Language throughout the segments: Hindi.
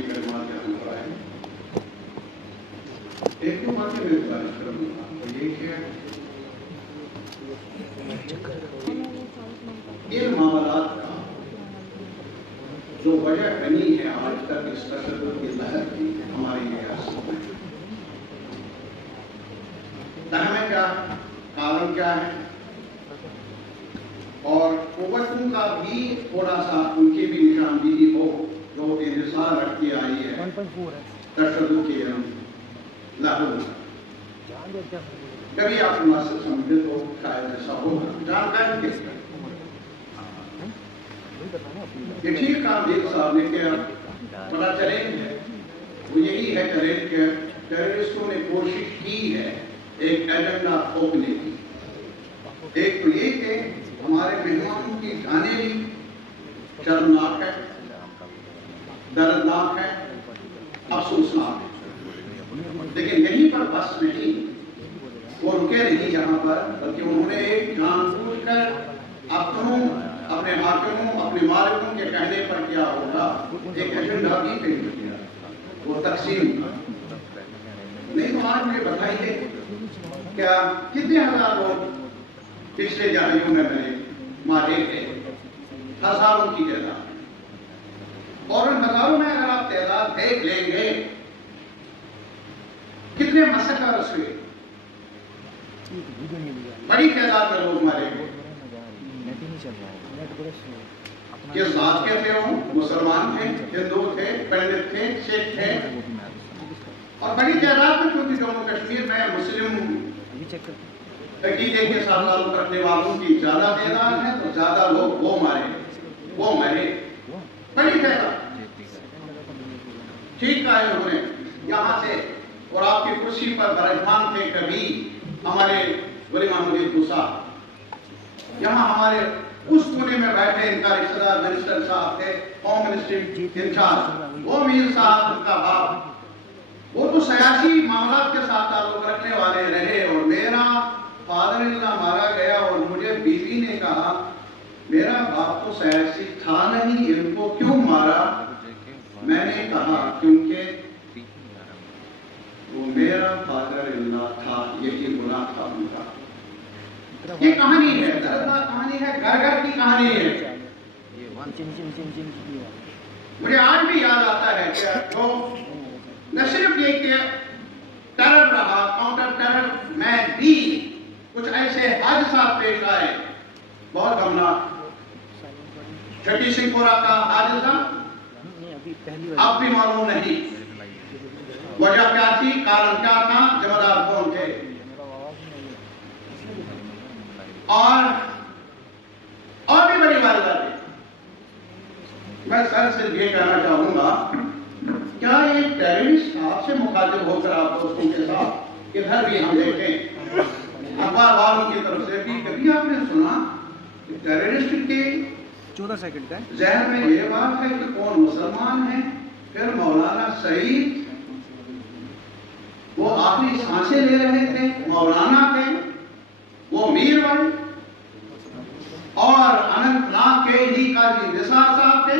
की कलमात यहाँ पर आए। एक तो बातें मैं गुजारिश करूँगा, तो ये कि इन मामलात का जो वजह बनी है आज तक इस तशद्दुद की लहर की हमारी रियासत में, तहमें क्या है, कारण क्या है, और कुव्वतों का भी थोड़ा सा उनकी भी निशानदेही हो जो इंतजार रखती आई है तशद्दुद के लहर में। कभी आप मुनासिब समझे तो शायद ऐसा होगा, जानकारी के ये ठीक काम देख साहब ने किया। बड़ा चैलेंज है, वो यही है चैलेंज कि टेररिस्टों ने कोशिश की है एक एजेंडा थोपने की। एक तो ये कि हमारे मेहमानों की जाने भी शर्मनाक है, दर्दनाक है, अफसोसनाक है, लेकिन यहीं पर बस नहीं, वो रुके नहीं यहाँ पर, बल्कि उन्होंने एक जानबूझकर अपने हाकिमों, अपने मालिकों के कहने पर क्या होगा एक एजेंडा भी पेश किया, वो तकसीम। नहीं तो आज मुझे बताइए क्या कितने हजार लोग पिछले जारियों में मैंने मारे थे, हजारों की तादाद, और उन हजारों में अगर आप तादाद देख लेंगे कितने मसकर हुए, बड़ी तादाद में लोग मारे गए। किस बात के थे? वो मुसलमान थे, हिंदू थे, पंडित थे, सिख थे, और बड़ी तादाद में, क्योंकि जम्मू कश्मीर में मुस्लिम अकीदे के साथ ताल्लुक रखने वालों की ज्यादा तादाद है, तो ज्यादा लोग वो मरे, बड़ी तादाद। ठीक कहा उन्होंने यहाँ से, और आपकी कुर्सी पर बरहमान थे कभी हमारे वली मोहम्मद मूसा, यहाँ हमारे उस कोने में बैठे इनका रिश्तेदार मिनिस्टर साहब थे, होम मिनिस्ट्री इंचार्ज, वो मीर साहब उनका बाप, वो तो सियासी मामलात के साथ ताल्लुक रखने वाले रहे। और मेरा फादर इन लॉ मारा गया और मुझे बीवी ने कहा मेरा बाप तो सियासी था नहीं, इनको क्यों मारा? मैंने कहा क्योंकि वो मेरा फादर इन लॉ था, यही गुनाह था उनका। ये कहानी है, दर्दनाक कहानी है, घर घर की कहानी है। मुझे आज भी याद आता है कि जो न सिर्फ ये कि टेरर रहा, काउंटर टेरर में भी कुछ ऐसे हादसा पेश आए बहुत गमनाक। छठी सिंहपुरा का हादसा अब भी मालूम नहीं वजह क्या थी, कारण क्या था, जिम्मेदार कौन थे। और भी बड़ी वारदातें। मैं सर से ये कहना चाहूंगा, क्या ये टेररिस्ट आपसे मुखातिब होकर आप दोस्तों के साथ इधर भी हम देखें अखबार वालों की तरफ से भी कभी आपने सुना कि टेररिस्ट के 14 सेकंड का जहन में ये बात है कि कौन मुसलमान है, फिर मौलाना सईद वो आखिरी सांसें ले रहे थे, मौलाना थे, वो मीर भाई, और अनंतनाग के ही काजी निसार साहब थे,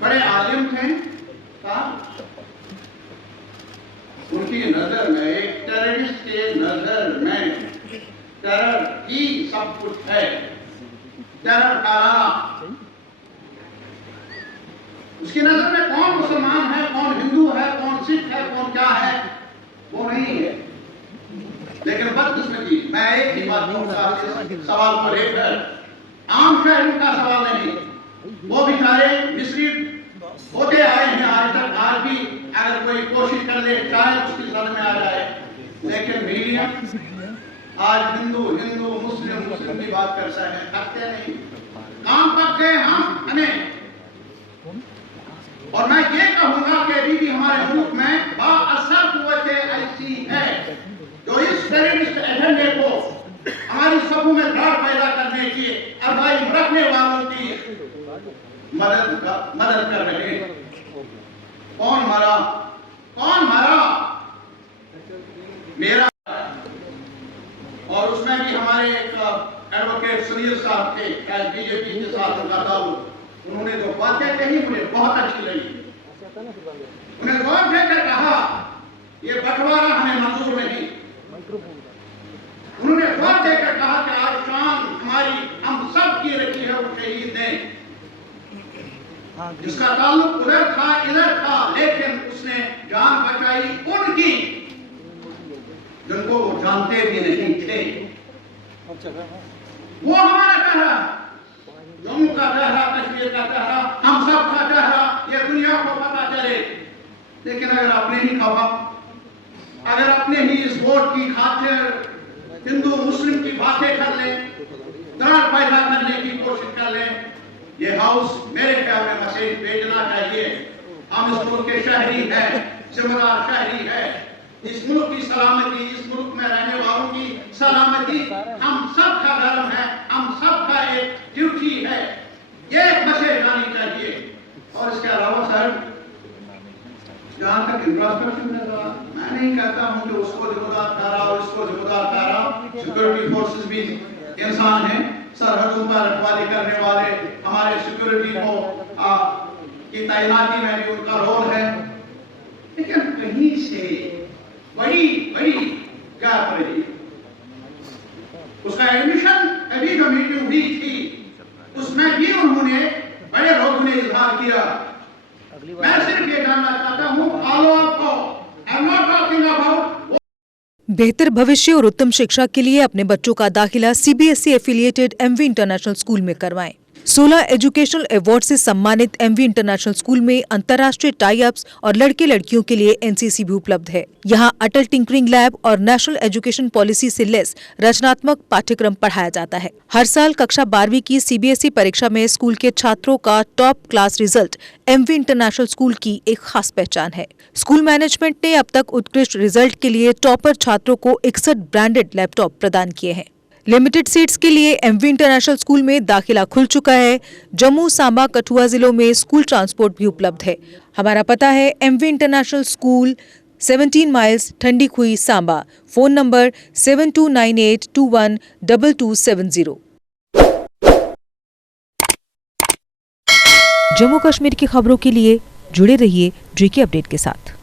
बड़े आलिम थे साहब। उनकी नजर में, एक टेररिस्ट के नजर में टेरर ही सब कुछ है, टेरर फैलाना। उसकी नजर में कौन मुसलमान है, कौन हिंदू है, कौन सिख है, कौन क्या है, वो नहीं है। लेकिन बदकिस्मती, मैं एक ही बात कहूंगा इस सवाल को लेकर, आम शहरों का सवाल नहीं, वो बेचारे मिस्रीड होते आए हैं आज तक, आज भी अगर कोई कोशिश कर ले शायद उसकी सद में आ जाए, लेकिन मीडिया आज हिंदू मुस्लिम की बात करता है, थकते नहीं, काम पक गए हम हमें। और मैं ये कहूंगा कि अभी भी हमारे मुल्क में बाअसर कुव्वतें ऐसी है जो इस टेररिस्ट एजेंडे को हमारी सबों में डर पैदा करने की, अरबाई रखने वालों की मदद कर रहे हैं। कौन मरा? मेरा, और उसमें भी हमारे एक एडवोकेट सुनील साहब थे, बीजेपी के साथ उनका ताल्लुक, उन्होंने जो बातें कही मुझे बहुत अच्छी लगी। उन्हें गौर देकर कहा ये बंटवारा हमें मंजूर नहीं। उन्होंने गौर देकर कहा कि आज शान हमारी हम सब की रखी है उस शहीद ने, जिसका ताल्लुक उधर था इधर था, लेकिन उसने जान बचाई उनकी जिनको वो जानते भी नहीं थे। वो हमारा चेहरा, जम्मू का चेहरा, कश्मीर का चेहरा, हम सब का चेहरा, ये दुनिया को पता चले। लेकिन अगर अपने ही खबा, अगर अपने ही इस वोट की खातिर हिंदू मुस्लिम की बातें कर ले, दरार पैदा करने की कोशिश कर ले, ये हाउस मेरे ख्याल में मैसेज भेजना चाहिए। हम इस मुल्क के शहरी हैं, जिम्मेदार शहरी है। इस मुल्क की सलामती, इस मुल्क में रहने वालों की सलामती हम सब का धर्म है, हम सब का एक ड्यूटी है। ये मैसेज आनी चाहिए। और इसके अलावा सर, जहां तक इंफ्रास्ट्रक्चर का, मैं नहीं कहता हूं कि उसको जिम्मेदार ठहराओ, इसको जिम्मेदार ठहराओ। सिक्योरिटी फोर्सेस भी इंसान हैं, सरहदों पर रखवाली करने वाले, हमारे सिक्योरिटी को की तैनाती में भी उनका रोल है। लेकिन कहीं से बड़ी गैप रही। उसका एडमिशन अभी जो मीटिंग हुई थी उसमें भी उन्होंने बड़े रोग में इजहार किया। मैं सिर्फ ये जानना चाहता हूँ, फॉलो अप को, I am not talking about. बेहतर भविष्य और उत्तम शिक्षा के लिए अपने बच्चों का दाखिला CBSE affiliated MV international school में करवाएं। 16 एजुकेशनल अवार्ड से सम्मानित एमवी इंटरनेशनल स्कूल में अंतर्राष्ट्रीय टाई अप्स और लड़के लड़कियों के लिए एनसीसी भी उपलब्ध है। यहाँ अटल टिंकरिंग लैब और नेशनल एजुकेशन पॉलिसी से लेस रचनात्मक पाठ्यक्रम पढ़ाया जाता है। हर साल कक्षा 12वीं की सीबीएसई परीक्षा में स्कूल के छात्रों का top class result MV international school की एक खास पहचान है। स्कूल मैनेजमेंट ने अब तक उत्कृष्ट रिजल्ट के लिए टॉपर छात्रों को 61 ब्रांडेड लैपटॉप प्रदान किए हैं। लिमिटेड सीट्स के लिए एमवी इंटरनेशनल स्कूल में दाखिला खुल चुका है। जम्मू, सांबा, कठुआ जिलों में स्कूल ट्रांसपोर्ट भी उपलब्ध है। हमारा पता है MV international school, 17 miles, Thandi Khui, Samba. Phone number 7298212270। Jammu Kashmir की खबरों के लिए जुड़े रहिए JK अपडेट के साथ।